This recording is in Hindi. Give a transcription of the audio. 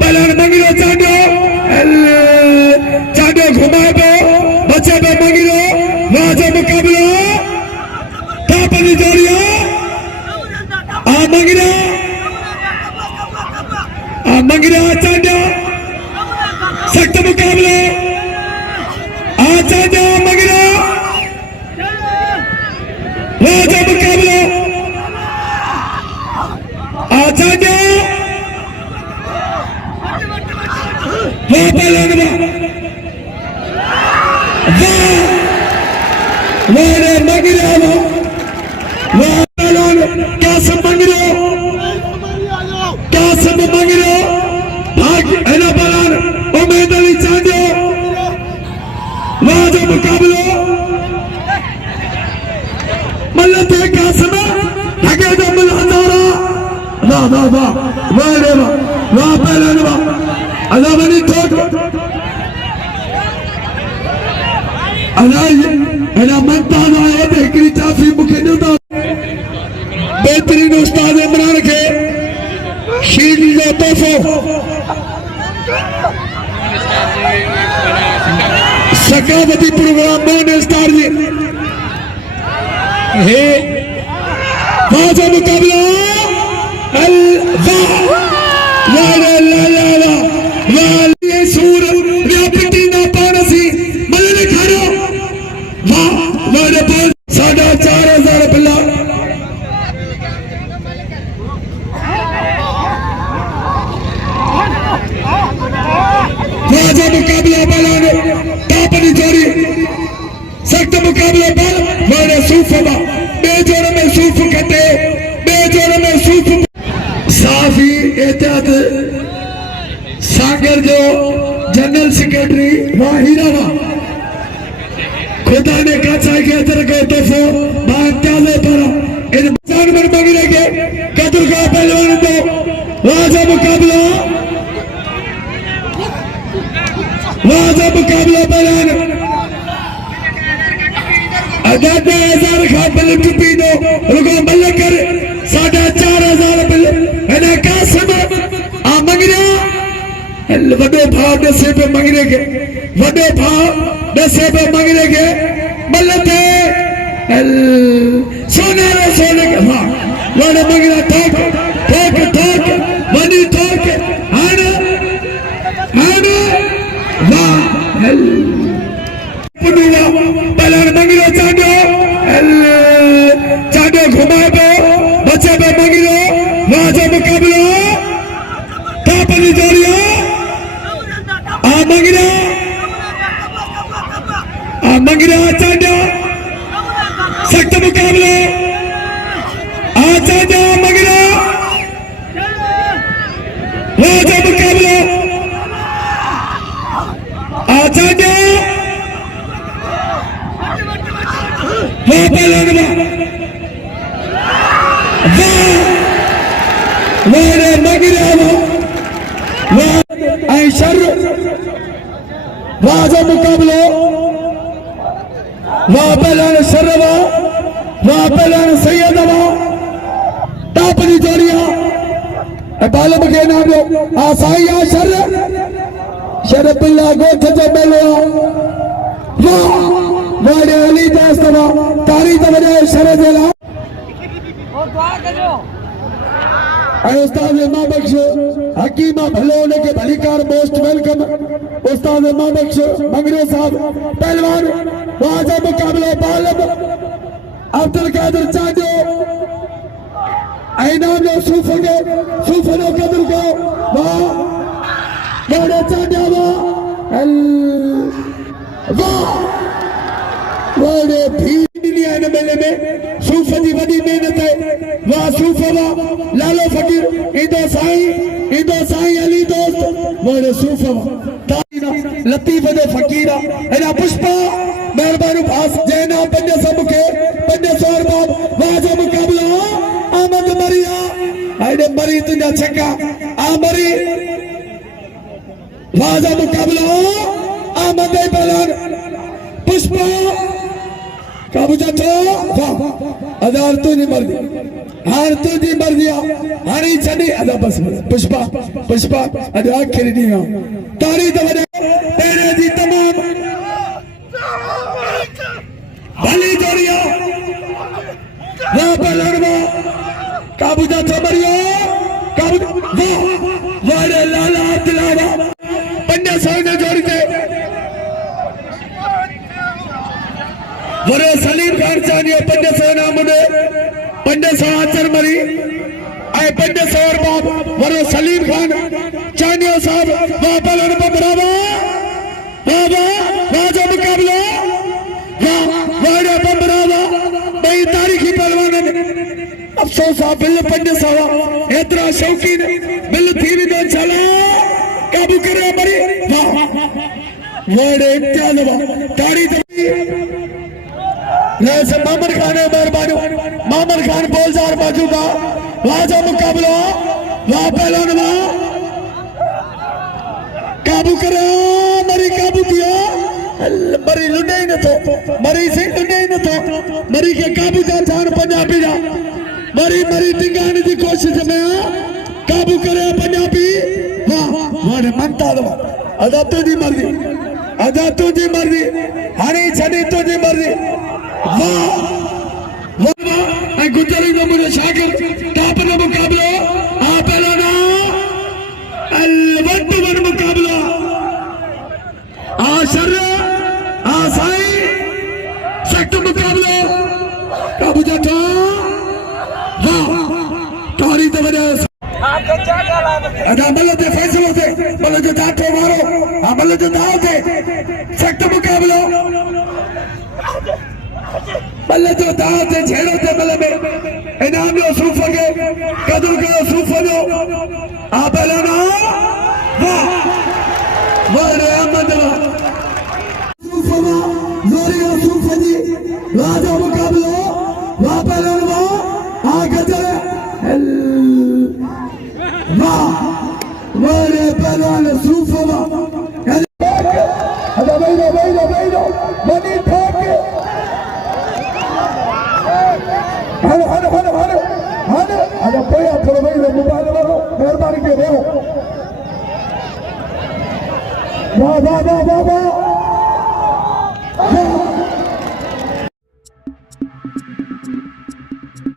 पलन मंगिलो चांडो घुमाए पे बच्चे पे मंगिलो वाजो मुकाबला तापनी जोड़िया मंगिला चांडो सख्त मुकाबला चांडो मंगिला वाजो मुकाबला चांडो बेहतरीन उस्ताद इमरान के शील्ड जो तोहफो सकावती प्रोग्राम में स्टार जी हे वाजो मुकाबला सूर व्यापटी ना पारसी मलने खारो वाह 4,500 बिल्ला वाजो मुकाबला बलान तापनी जोड़ी सख्त मुकाबला बल वाले सूफबा बेजोड़ में सूफ कटे बेजोड़ में सूफ साफी एहतियात सागर जो जनरल सेक्रेटरी वाहिरावा खुदा ने कहा कि अदर को तोफो बात्याले पर इन जानवर मंगने के कदर का पहलवान दो वाजो मुकाबला बलान अगर 10,000 खा पल टुपी दो रुको मल्ल कर 4,500 पल है कासम आ मंगना वडो भाव दसे पे मंगने के वडो भाव दसे पे मंगने के मल्ल थे सोने के हाँ वडो मंगना ठोक वनी ठोक आने वाह पलन मंगिलो चांडो घुमाए पे बच्चे पे मंगिलो वाजो मुकाबला तापनी जोड़िया मंगिला चांडो सख्त मुकाबला चांडो मंगिला वाजो मुकाबला चांडो वाजो मुकाबलो वाह पहलान शर्रवा वाह पहलान सैयदवा तापनी जोड़िया बालम के नाम लो आसाइया शर बिल्ला गोठ जो बेलो वाह वाड़े अली दास्तवा तारी तवरे शर देला उस्ताद माबख्श हकीमा भलोने के भलीकार मोस्ट वेलकम उस्ताद माबख्श मंगरे साहब पहलवान वाजो मुकाबला बालम अब्दुल कादिर चांडो ऐनाम लो सूफनो कदर को वाह वाड़े चांडो वाह वाड़े भी दुनिया ने मेले में सूफ दी वडी मेहनत है वाह सूफवा लालो फकीर इंदो साईं अली दोस्त वाड़े सूफवा लतीफ दे फकीरा एना पुष्पा मेहरबानी भास जैना पंजे सब के पंजे सौर बाब वाजो मुकाबला आमद मरिया आइडे मरी तुझा छक्का आ मरी वाजो मुकाबला आमद बलान पुष्पा काबू जातो वाह हजार तुझी मर्जी हार तुझी मर्जी हारी चने अदा बस पुष्पा पुष्पा अदा आखिरी नहीं हो तारी तो वजह तेरे जी तमाम भली जोड़िया वहाँ पर लड़वा काबू जा थमरियो काबू वाह लाला दिलावा पंजा सोने जोड़ी थे वरे सलीम खान चाहिए पंजा सोना मुझे पंजा सौ आचर मरी आए पंजा सौ और बाप वरे सलीम खान चाहिए साहब वहाँ पर लड़वा बराबर वाह वाह जो मुकाबला वाह वाह बराबर भाई तारीखी पहलवान अफसोस आ बिल पंजे सवा एतरा शौकीन बिल थी भी दो चला काबू करे मरी वाह वड़े इत्यादवा ताड़ी दबी जैसे मामर खान है मेहरबानी मामर खान बोलजार मौजूदा वाजा मुकाबला वाह पहलवान वाह काबू करे मरी काबू किया मरी लुंडे ही न तो मरी से लुंडे ही न तो मरी के काबू जा जान पंजाबी जा मरी मरी टिंगाने की कोशिश में काबू करे पंजाबी वाह वाह मनता दो अदा तुझी मर्जी हरी छड़ी तुझी मर्जी वाह वाह आई गुजरी में मुझे शाकिर टाप न मुकाबला आ पहला ना अलवट वन मुकाबला आ शर आ साई सख्त मुकाबला काबू जाता तारी तो वजह अदा मल्ल ते फैसलो थे मल्ल जो दांतो मारो हाँ मल्ल जो दाव थे सख्त मुकाबला मल्ल जो दाव थे छेड़ो थे मल्ल में इनाम जो सूफ के कदर के सूफ जो आ पहला ना वाह वाह रहमत सूफ वा जोरी सूफ जी राजा मुकाबला वाह पहला वाह आ गजर वाह वारे पहलवान सूफवा अदा बैलो मनी ठोक हन अदा पोया थोड़ा बैलो मोबाइल वालो मेहरबानी के वाह वाह